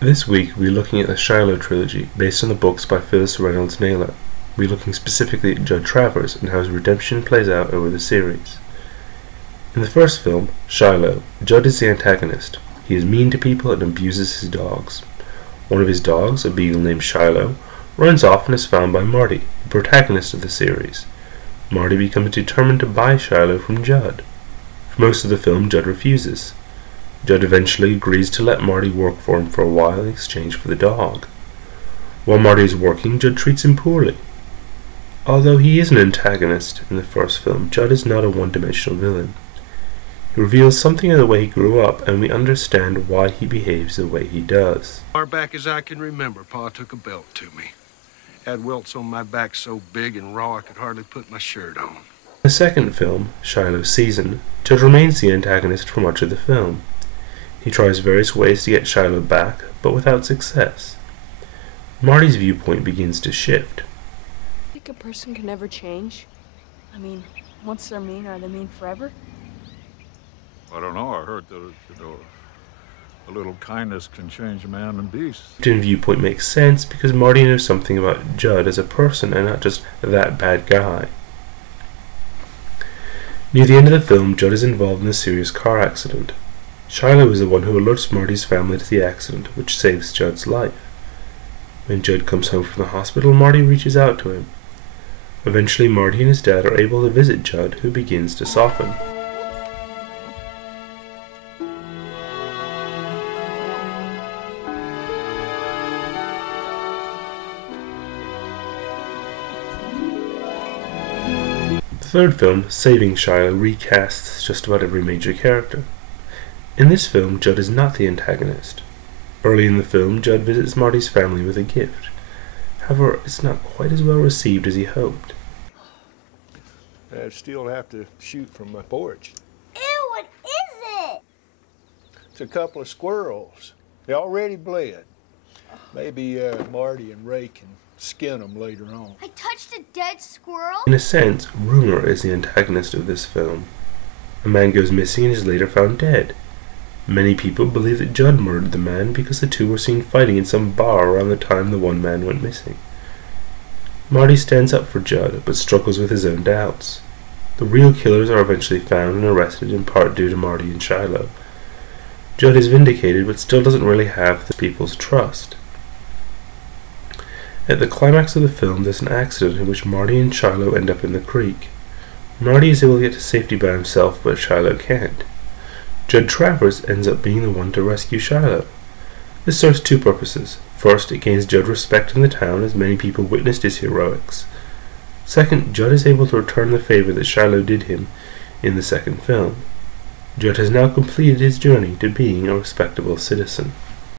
This week we're looking at the Shiloh Trilogy, based on the books by Phyllis Reynolds Naylor. We're looking specifically at Judd Travers and how his redemption plays out over the series. In the first film, Shiloh, Judd is the antagonist. He is mean to people and abuses his dogs. One of his dogs, a beagle named Shiloh, runs off and is found by Marty, the protagonist of the series. Marty becomes determined to buy Shiloh from Judd. For most of the film, Judd refuses. Judd eventually agrees to let Marty work for him for a while in exchange for the dog. While Marty is working, Judd treats him poorly. Although he is an antagonist in the first film, Judd is not a one-dimensional villain. He reveals something of the way he grew up, and we understand why he behaves the way he does. Far back as I can remember, Pa took a belt to me. Had welts on my back so big and raw I could hardly put my shirt on. In the second film, Shiloh's Season, Judd remains the antagonist for much of the film. He tries various ways to get Shiloh back, but without success. Marty's viewpoint begins to shift. I think a person can never change. I mean, once they're mean, are they mean forever? I don't know. I heard that, a little kindness can change man and beast. Judd's viewpoint makes sense because Marty knows something about Judd as a person and not just that bad guy. Near the end of the film, Judd is involved in a serious car accident. Shiloh is the one who alerts Marty's family to the accident, which saves Judd's life. When Judd comes home from the hospital, Marty reaches out to him. Eventually, Marty and his dad are able to visit Judd, who begins to soften. The third film, Saving Shiloh, recasts just about every major character. In this film, Judd is not the antagonist. Early in the film, Judd visits Marty's family with a gift. However, it's not quite as well received as he hoped. I still have to shoot from my porch. Ew, what is it? It's a couple of squirrels. They already bled. Maybe Marty and Ray can skin them later on. I touched a dead squirrel? In a sense, Rumor is the antagonist of this film. A man goes missing and is later found dead. Many people believe that Judd murdered the man because the two were seen fighting in some bar around the time the one man went missing. Marty stands up for Judd, but struggles with his own doubts. The real killers are eventually found and arrested, in part due to Marty and Shiloh. Judd is vindicated, but still doesn't really have the people's trust. At the climax of the film, there's an accident in which Marty and Shiloh end up in the creek. Marty is able to get to safety by himself, but Shiloh can't. Judd Travers ends up being the one to rescue Shiloh. This serves two purposes. First, it gains Judd respect in the town as many people witnessed his heroics. Second, Judd is able to return the favor that Shiloh did him in the second film. Judd has now completed his journey to being a respectable citizen.